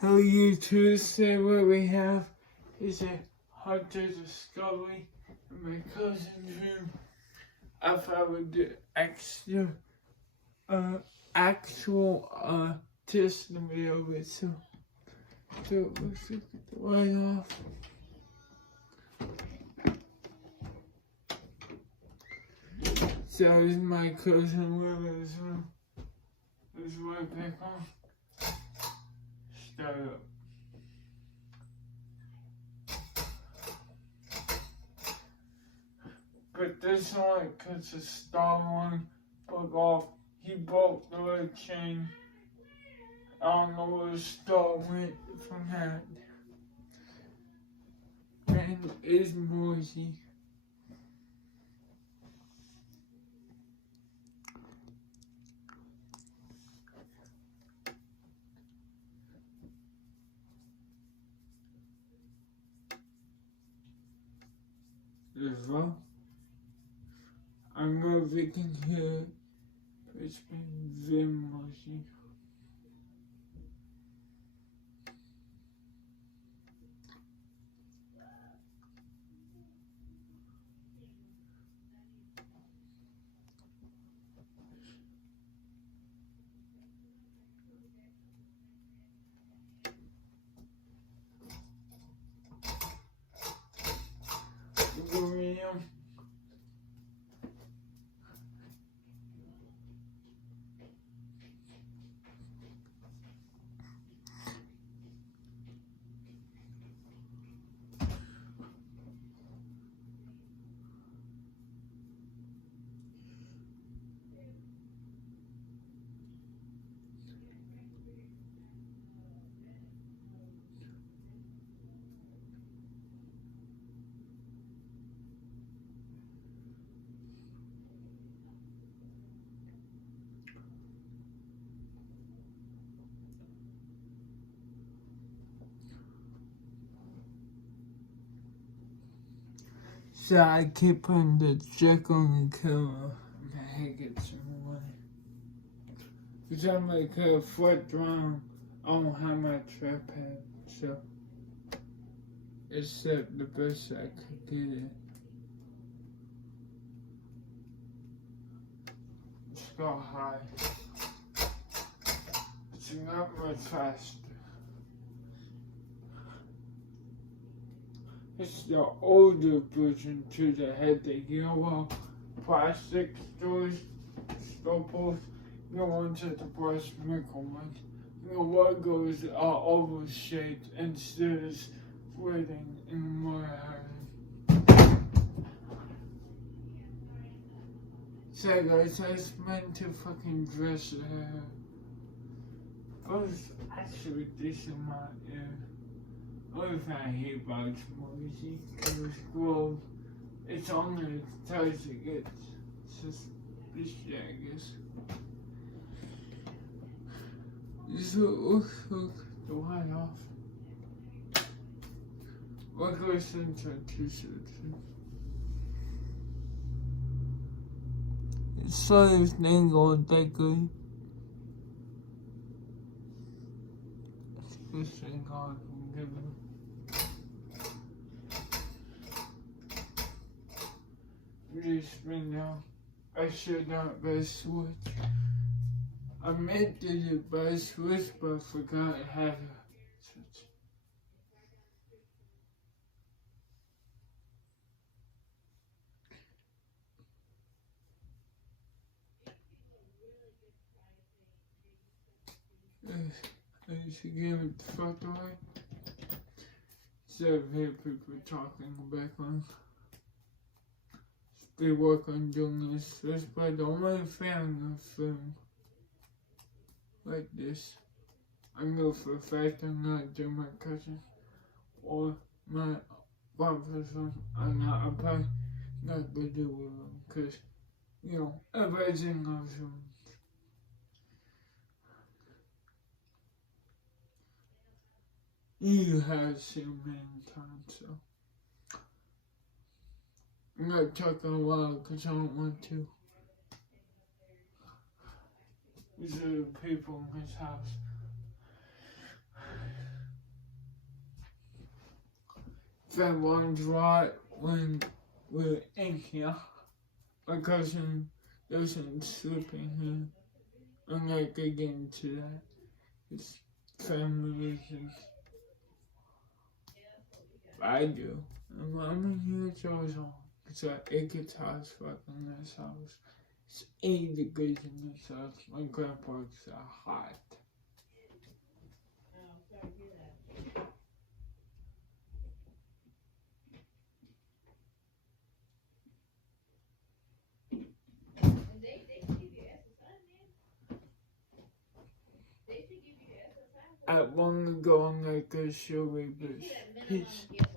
Hello YouTube, today what we have is a Hunter Discovery in my cousin's room. I thought I would do actual testing video of it, so let's get the light off. So this is my cousin Willow's room. Let's right back on. Start up. But this one, cause the star one broke off, he broke the red chain. I don't know where the star went from that. And it's noisy. As well. I don't know if you can hear it, but it's been very noisy. So I keep putting the check on the camera. My head gets in the way. Cause I'm like a foot wrong. I don't have my tripod, so it's the best I could get it. It's got high. It's not much faster. It's the older version to the head, the yellow plastic stores, staples. The ones at the breast miracle ones. The logos are oval shaped instead of splitting in the mother. So guys, I was meant to fucking dress her. I was actually decent in my ear. Only thing I hate about it's noisy, cause it's glow. It's only as tight as it gets. It's just this shit, I guess. So look the light off. What goes into a t-shirt? So this thing going that good. This thing going good. Really spin now. I should not buy switch. I meant to do buy switch, but I forgot I had a switch. I should give it the fuck away. Instead of hear people talking in the background. They work on doing this. That's by the only fan of film like this. I know for a fact I'm not doing my cousin or my brother's one. I'm probably not gonna do with them because, you know, everybody's in those rooms. You have seen many times, so. I'm not talking a lot because I don't want to. These are the people in his house. that one's right when we're in here. My cousin doesn't sleep in here. I'm not getting into that. It's family reasons. I do. And when I'm in here, it's always on. It gets hot as fuck in this house. It's 80 degrees in this house. My grandpa's hot. At long ago, I'm like a show but